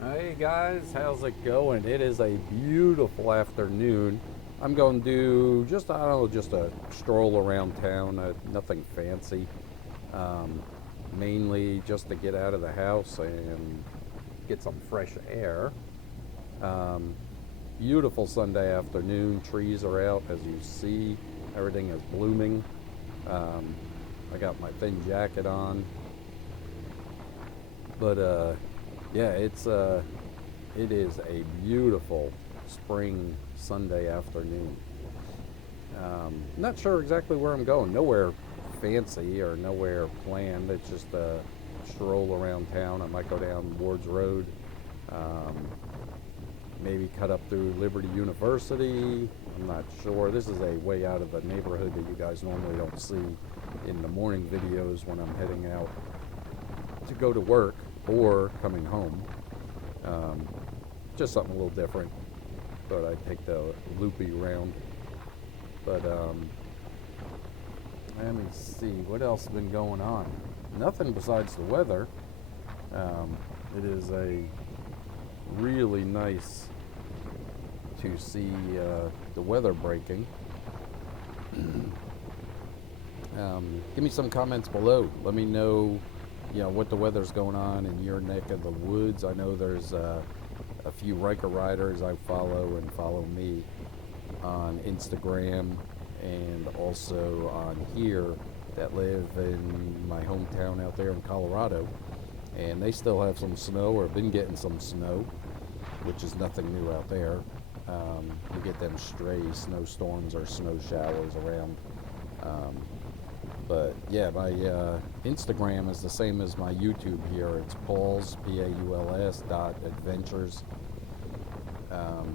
Hey guys, how's it going? It is a beautiful afternoon. I'm going to do just, I don't know, just a stroll around town, nothing fancy. Um, Mainly just to get out of the house and get some fresh air. Um, Beautiful Sunday afternoon. Trees are out, as you see. Everything is blooming. Um, I got my thin jacket on, but yeah, it is a beautiful spring Sunday afternoon. Not sure exactly where I'm going. Nowhere fancy or nowhere planned. It's just a stroll around town. I might go down Ward's Road, um, maybe cut up through Liberty University. I'm not sure. This is a way out of the neighborhood that you guys normally don't see in the morning videos when I'm heading out to go to work or coming home. Um, just something a little different. Thought I'd take the loopy round. But let me see what else has been going on. Nothing besides the weather. It is a really nice to see the weather breaking. Give me some comments below. Let me know, what the weather's going on in your neck of the woods. I know there's a few Ryker riders I follow and follow me on Instagram and also on here that live in my hometown out there in Colorado. And they still have some snow or have been getting some snow, which is nothing new out there. You get them stray snowstorms or snow showers around. Um, but yeah, my Instagram is the same as my YouTube here. It's Paul's Pauls .adventures. Um,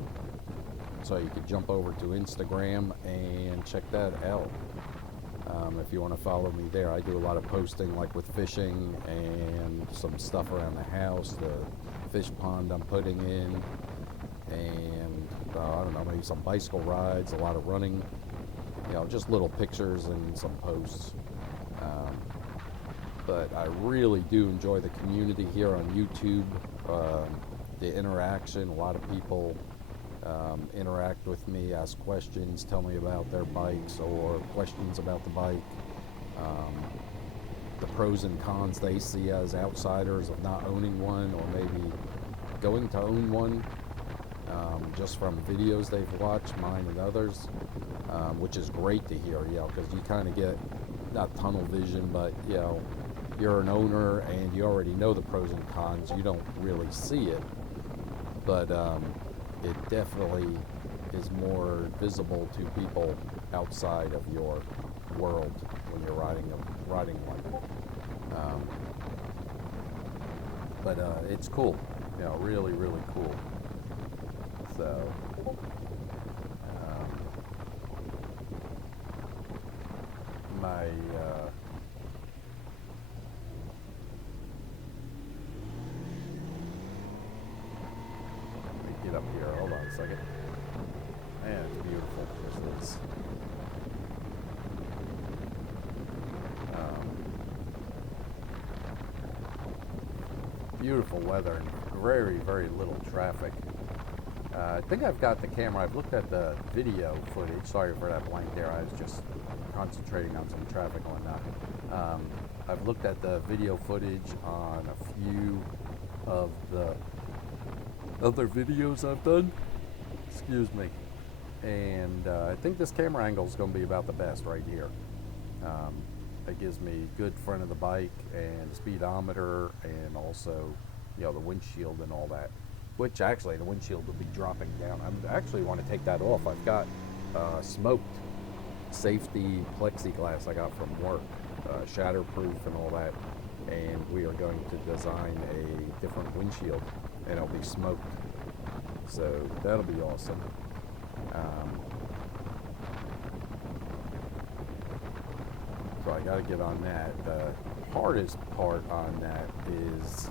so you could jump over to Instagram and check that out. If you want to follow me there, I do a lot of posting, like with fishing and some stuff around the house, the fish pond I'm putting in, and I don't know, maybe some bicycle rides, a lot of running, just little pictures and some posts. Um, but I really do enjoy the community here on YouTube, the interaction. A lot of people interact with me, ask questions, tell me about their bikes or questions about the bike, um, the pros and cons they see as outsiders of not owning one or maybe going to own one, just from videos they've watched, mine and others, which is great to hear, because you kind of get not tunnel vision, but you're an owner and you already know the pros and cons. You don't really see it, but it definitely is more visible to people outside of your world when you're riding one. But it's cool, really, really cool. So, my let me get up here. Hold on a second. Man, it's beautiful. This is. Beautiful weather and very, very little traffic. I think I've got the camera. I've looked at the video footage. Sorry for that blank there. I was just concentrating on some traffic and whatnot. I've looked at the video footage on a few of the other videos I've done. Excuse me. And I think this camera angle is going to be about the best right here. It gives me good front of the bike and speedometer and also, the windshield and all that. Which actually the windshield will be dropping down. I actually want to take that off. I've got smoked safety plexiglass I got from work, shatterproof and all that. And we are going to design a different windshield and it'll be smoked. So that'll be awesome. So I got to get on that. The hardest part on that is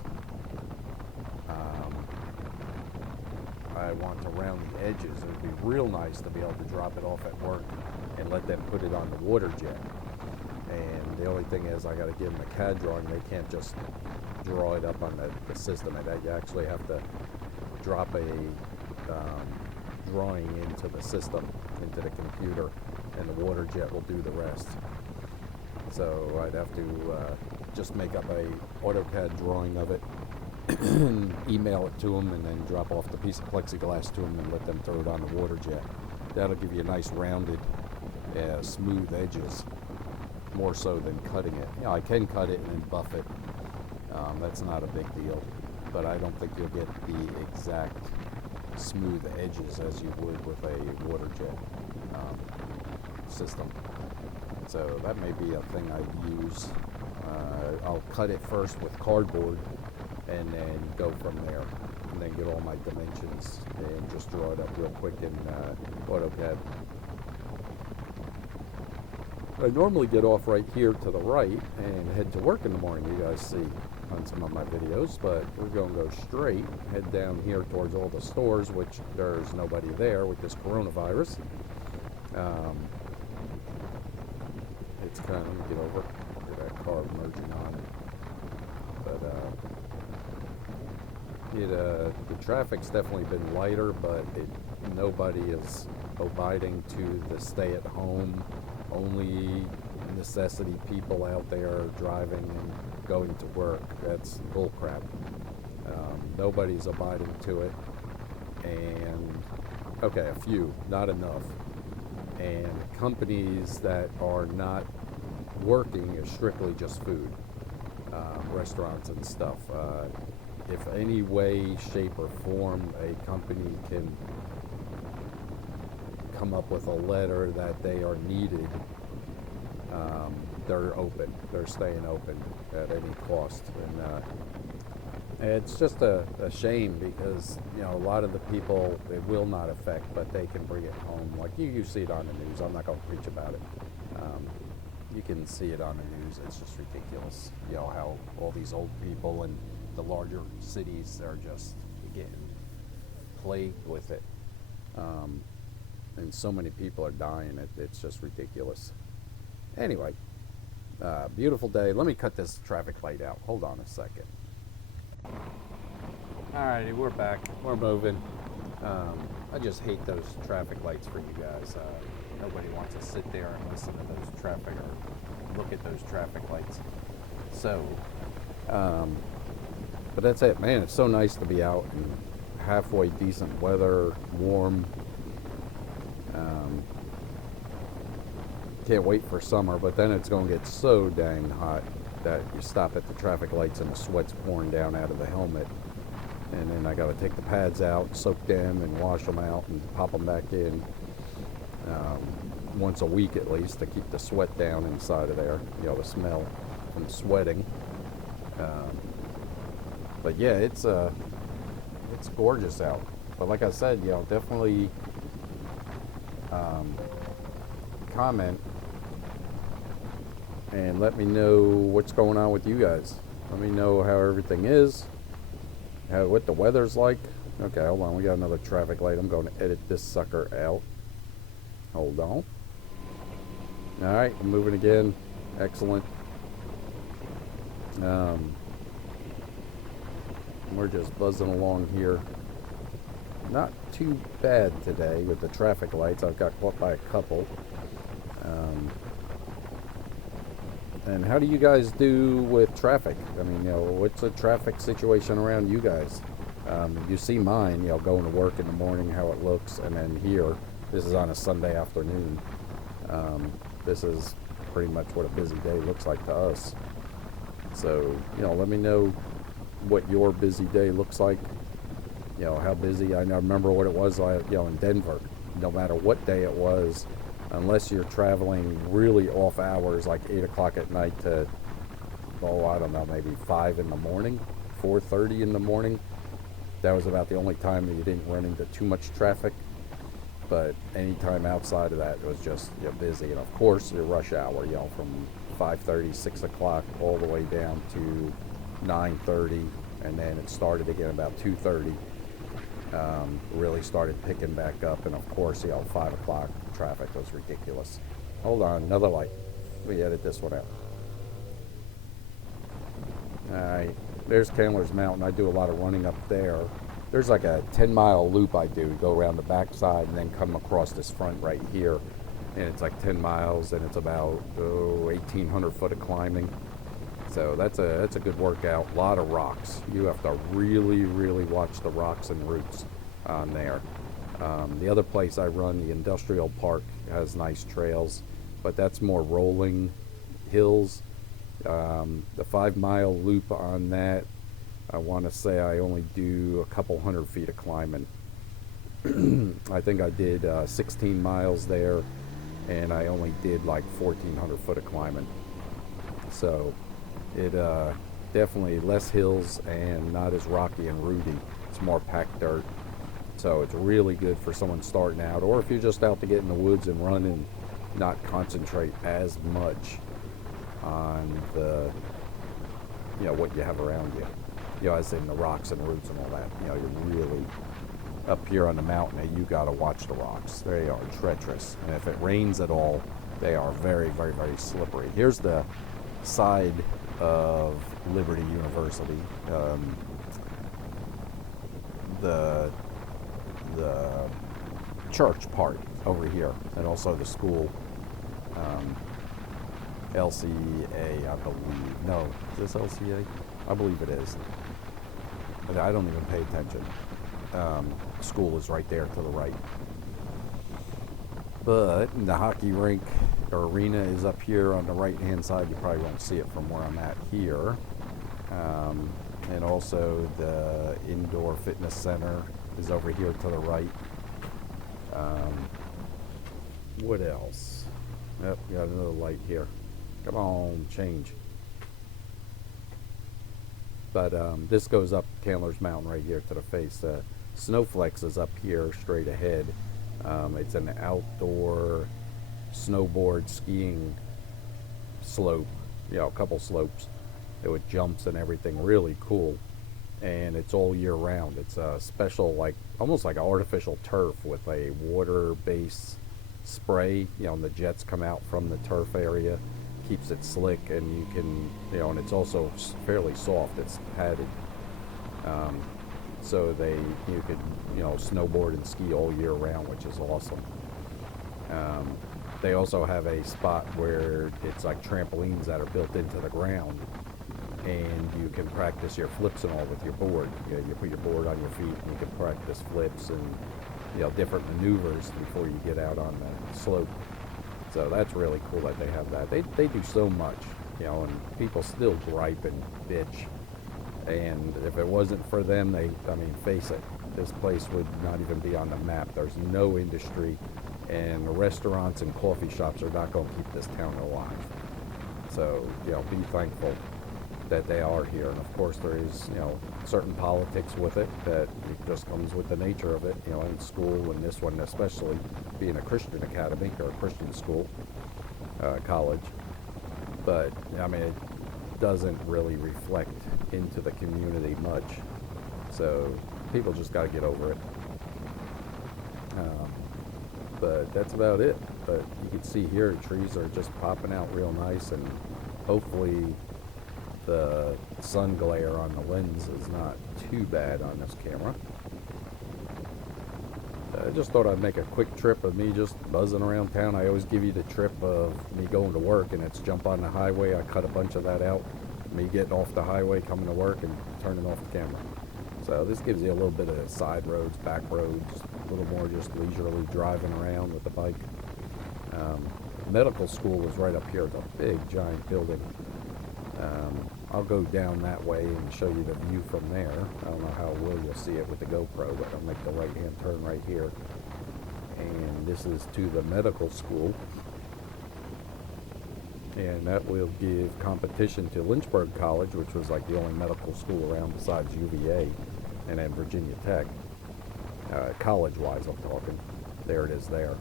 I want to round the edges. It would be real nice to be able to drop it off at work and let them put it on the water jet. And the only thing is I got to give them a CAD drawing. They can't just draw it up on the system, and that you actually have to drop a drawing into the system, into the computer, and the water jet will do the rest. So I'd have to just make up a AutoCAD drawing of it, email it to them, and then drop off the piece of plexiglass to them and let them throw it on the water jet. That'll give you a nice rounded, smooth edges, more so than cutting it. I can cut it and then buff it. That's not a big deal, but I don't think you'll get the exact smooth edges as you would with a water jet system. So that may be a thing I use. I'll cut it first with cardboard and then go from there, and then get all my dimensions and just draw it up real quick in AutoCAD. I normally get off right here to the right and head to work in the morning, you guys see on some of my videos, but we're going to go straight, head down here towards all the stores, which there's nobody there with this coronavirus. It's kind of, let me get over, look at that car merging on it. But the traffic's definitely been lighter, but nobody is abiding to the stay at home, only necessity people out there driving and going to work. That's bullcrap. Nobody's abiding to it, and okay, a few, not enough. And companies that are not working is strictly just food, restaurants and stuff. If any way, shape, or form a company can come up with a letter that they are needed, they're open. They're staying open at any cost. And it's just a shame because, a lot of the people it will not affect, but they can bring it home. Like you see it on the news. I'm not going to preach about it. You can see it on the news. It's just ridiculous, how all these old people in the larger cities are just getting plagued with it. And so many people are dying. It's just ridiculous. Anyway, beautiful day. Let me cut this traffic light out. Hold on a second. Alrighty, we're back. We're moving. I just hate those traffic lights for you guys. Nobody wants to sit there and listen to those traffic or look at those traffic lights. So, but that's it, man. It's so nice to be out in halfway decent weather, warm. Can't wait for summer, but then it's going to get so dang hot that you stop at the traffic lights and the sweat's pouring down out of the helmet. And then I got to take the pads out, soak them, and wash them out and pop them back in once a week at least to keep the sweat down inside of there, the smell from sweating. But yeah, it's gorgeous out. But like I said, definitely comment and let me know what's going on with you guys. Let me know how everything is, what the weather's like. Okay, hold on, we got another traffic light. I'm going to edit this sucker out. Hold on. Alright, I'm moving again. Excellent. We're just buzzing along here. Not too bad today with the traffic lights. I've got caught by a couple. And how do you guys do with traffic? I mean, what's the traffic situation around you guys? You see mine, going to work in the morning, how it looks, and then here, this is on a Sunday afternoon. This is pretty much what a busy day looks like to us. So, let me know what your busy day looks like. How busy. I remember what it was like, in Denver. No matter what day it was, unless you're traveling really off hours, like 8 o'clock at night to, I don't know, maybe 5 in the morning, 4:30 in the morning. That was about the only time that you didn't run into too much traffic. But any time outside of that, it was just busy. And of course, your rush hour, from 5:30, 6 o'clock all the way down to 9:30, and then it started again about 2:30. Really started picking back up, and of course, 5 o'clock traffic was ridiculous. Hold on, another light. Let me edit this one out. Alright, there's Candler's Mountain. I do a lot of running up there. There's like a 10-mile loop I do. Go around the backside and then come across this front right here. And it's like 10 miles, and it's about 1,800 foot of climbing. So that's a good workout. A lot of rocks. You have to really, really watch the rocks and roots on there. The other place I run, the industrial park, has nice trails, but that's more rolling hills. The 5-mile loop on that, I want to say I only do a couple hundred feet of climbing. I think I did 16 miles there, and I only did like 1,400 foot of climbing. So it definitely less hills and not as rocky and rooty. It's more packed dirt. So it's really good for someone starting out, or if you're just out to get in the woods and run and not concentrate as much on the, what you have around you. As in the rocks and roots and all that. You're really up here on the mountain, and you got to watch the rocks. They are treacherous, and if it rains at all, they are very, very, very slippery. Here's the side of Liberty University. The church part over here, and also the school. LCA, I believe. No, is this LCA? I believe it is. But I don't even pay attention. School is right there to the right. But the hockey rink or arena is up here on the right-hand side. You probably won't see it from where I'm at here. And also the indoor fitness center is over here to the right. What else? Yep, got another light here. Come on, change. But this goes up Candler's Mountain right here to the face. Snowflex is up here straight ahead. It's an outdoor snowboard skiing slope, a couple slopes with jumps and everything. Really cool. And it's all year round. It's a special, almost like an artificial turf with a water-based spray. And the jets come out from the turf area, keeps it slick, and you can, and it's also fairly soft. It's padded, so you could, snowboard and ski all year round, which is awesome. They also have a spot where it's like trampolines that are built into the ground, and you can practice your flips and all with your board. You put your board on your feet, and you can practice flips and different maneuvers before you get out on the slope. So that's really cool that they have that. They do so much, and people still gripe and bitch. And if it wasn't for them, face it, this place would not even be on the map. There's no industry, and the restaurants and coffee shops are not going to keep this town alive. So, be thankful that they are here. And of course there is, certain politics with it that it just comes with the nature of it, in school, and this one especially being a Christian academy or a Christian school, college. But, it doesn't really reflect into the community much. So people just got to get over it. But that's about it. But you can see here, trees are just popping out real nice, and hopefully the sun glare on the lens is not too bad on this camera. I just thought I'd make a quick trip of me just buzzing around town. I always give you the trip of me going to work, and it's jump on the highway. I cut a bunch of that out. Me getting off the highway, coming to work, and turning off the camera. So this gives you a little bit of side roads, back roads, a little more just leisurely driving around with the bike. Medical school is right up here. It's a big, giant building. I'll go down that way and show you the view from there. I don't know how well you'll see it with the GoPro, but I'll make the right-hand turn right here. And this is to the medical school. And that will give competition to Lynchburg College, which was like the only medical school around besides UVA, and then Virginia Tech. College-wise, I'm talking. There it is there.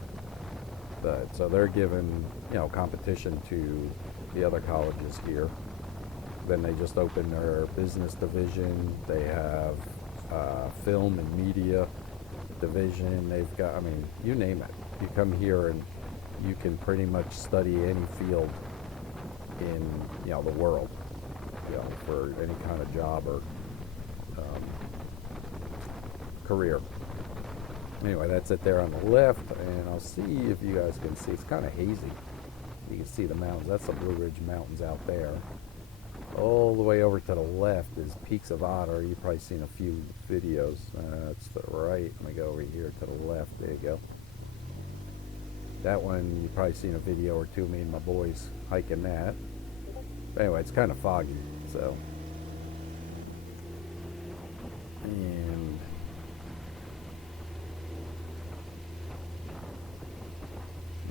But so they're giving, competition to the other colleges here. Then they just opened their business division. They have film and media division. They've got, you name it. You come here and you can pretty much study any field in, the world. for any kind of job or career. Anyway, that's it there on the left, and I'll see if you guys can see. It's kind of hazy. You can see the mountains. That's the Blue Ridge Mountains out there. All the way over to the left is Peaks of Otter. You've probably seen a few videos. That's the right. Let me go over here to the left. There you go. That one, you've probably seen a video or two, me and my boys hiking that. But anyway, it's kind of foggy, so. And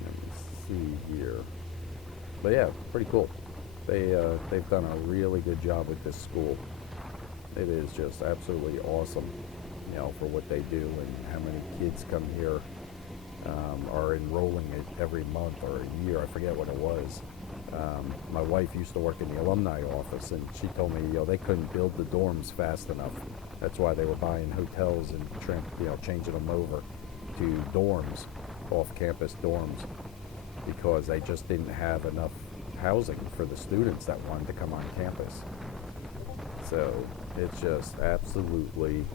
let me see here. But yeah, pretty cool. They've done a really good job with this school. It is just absolutely awesome, for what they do and how many kids come here, are enrolling it every month or a year. I forget what it was. My wife used to work in the alumni office, and she told me, they couldn't build the dorms fast enough. That's why they were buying hotels and changing them over to dorms, off-campus dorms, because they just didn't have enough housing for the students that wanted to come on campus. So it's just absolutely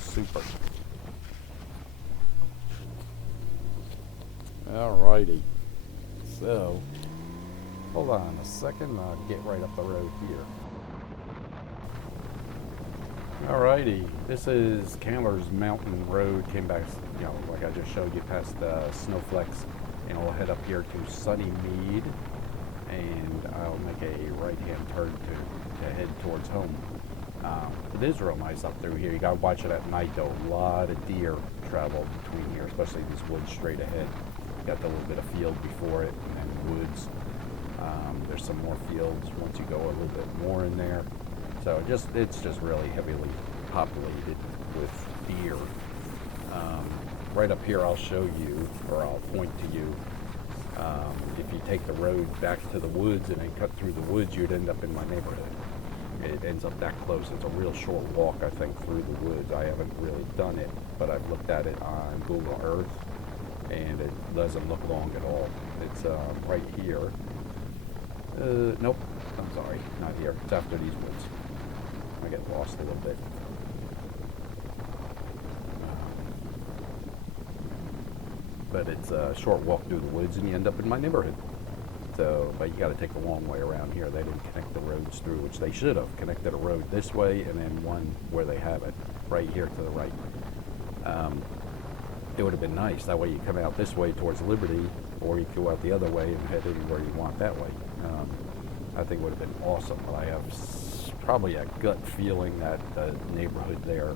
super. Alrighty, so hold on a second, I'll get right up the road here. Alrighty, this is Candler's Mountain Road. Came back, like I just showed you, past Snowflex, and we'll head up here to Sunny Mead, and I'll make a right-hand turn to head towards home. It is real nice up through here. You gotta watch it at night though. A lot of deer travel between here, especially these woods straight ahead. Got the little bit of field before it, and then woods. There's some more fields once you go a little bit more in there. So it's just really heavily populated with deer. Right up here, I'll show you, or I'll point to you. If you take the road back to the woods and then cut through the woods, you'd end up in my neighborhood. It ends up that close. It's a real short walk, I think, through the woods. I haven't really done it, but I've looked at it on Google Earth, and it doesn't look long at all. It's right here. Nope, I'm sorry, not here. It's after these woods. I get lost a little bit. But it's a short walk through the woods, and you end up in my neighborhood. So, but you got to take the long way around here. They didn't connect the roads through, which they should have connected a road this way, and then one where they have it, right here to the right. It would have been nice. That way you come out this way towards Liberty, or you go out the other way and head anywhere you want that way. I think it would have been awesome, but I have probably a gut feeling that the neighborhood there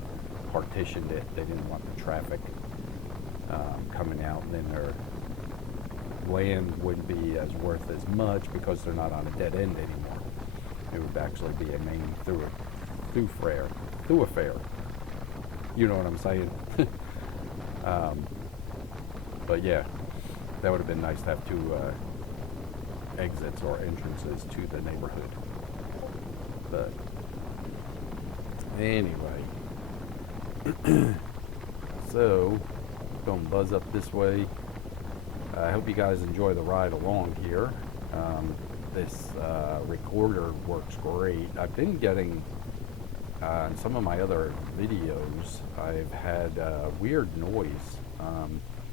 partitioned it. They didn't want the traffic coming out, and then their land wouldn't be as worth as much because they're not on a dead end anymore. It would actually be a main thoroughfare. You know what I'm saying? But yeah, that would have been nice to have two exits or entrances to the neighborhood. But anyway, so going to buzz up this way. I hope you guys enjoy the ride along here. This recorder works great. I've been getting, in some of my other videos, I've had weird noise.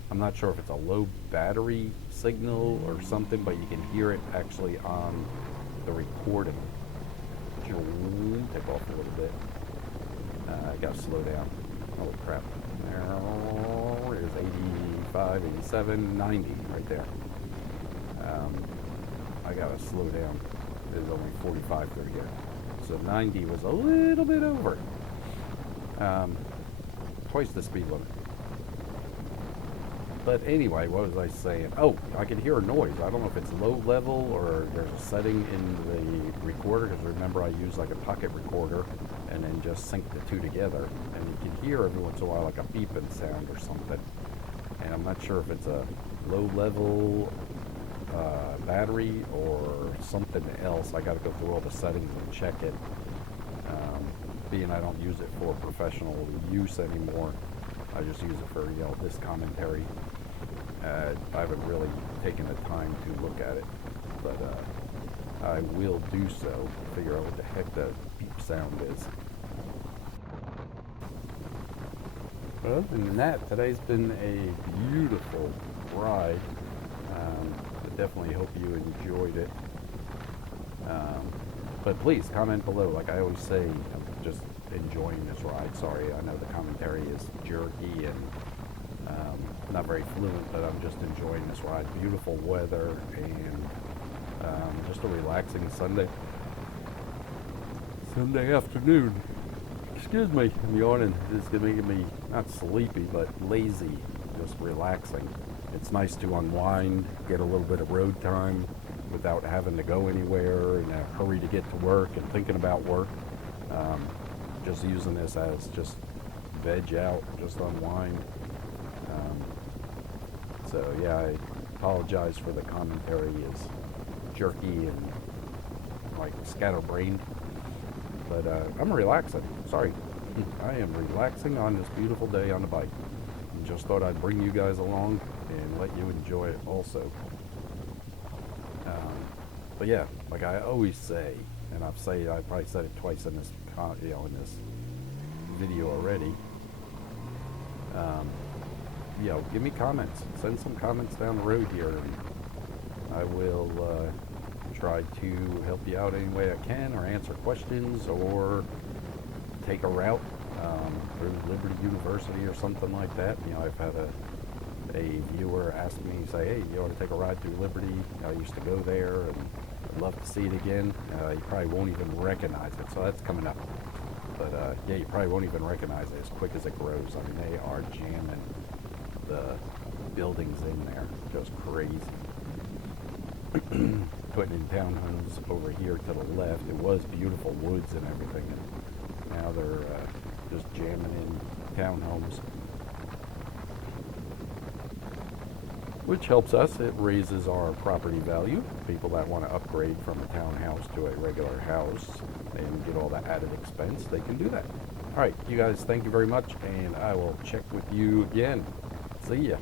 I'm not sure if it's a low battery signal or something, but you can hear it actually on the recording. Take off a little bit. I gotta slow down. Holy crap. There's 85, 87, 90 right there. I gotta slow down. There's only 45 through here. So 90 was a little bit over. Twice the speed limit. But anyway, what was I saying? Oh, I can hear a noise. I don't know if it's low level or there's a setting in the recorder, because remember I use like a pocket recorder and then just sync the two together. And you can hear every once in a while like a beeping sound or something. And I'm not sure if it's a low level battery or something else. I got to go through all the settings and check it. Being I don't use it for professional use anymore, I just use it for this commentary. I haven't really taken the time to look at it, but I will do so. Figure out what the heck that beep sound is. But other than that, today's been a beautiful ride. I definitely hope you enjoyed it. But please comment below. Like I always say, I'm just enjoying this ride. Sorry, I know the commentary is jerky and not very fluent, but I'm just enjoying this ride. Beautiful weather and just a relaxing Sunday afternoon. Excuse me, I'm yawning. It's making me not sleepy, but lazy, just relaxing. It's nice to unwind, get a little bit of road time without having to go anywhere in a hurry to get to work and thinking about work. Just using this as just veg out, just unwind. So yeah, I apologize for the commentary is jerky and like scatterbrained, but I'm relaxing. Sorry, I am relaxing on this beautiful day on the bike. And just thought I'd bring you guys along and let you enjoy it also. But yeah, like I always say, and I probably said it twice in this in this video already. Give me comments. Send some comments down the road here, and I will try to help you out any way I can, or answer questions, or take a route through Liberty University or something like that. I've had a viewer ask me, say, hey, you want to take a ride through Liberty? I used to go there, and I'd love to see it again. You probably won't even recognize it, so that's coming up. But yeah, you probably won't even recognize it as quick as it grows. I mean, they are jamming the buildings in there, just crazy. Putting in townhomes over here to the left. It was beautiful woods and everything, and now they're just jamming in townhomes, which helps us. It raises our property value. People that want to upgrade from a townhouse to a regular house and get all that added expense, they can do that. All right, you guys, thank you very much, and I will check with you again. See ya.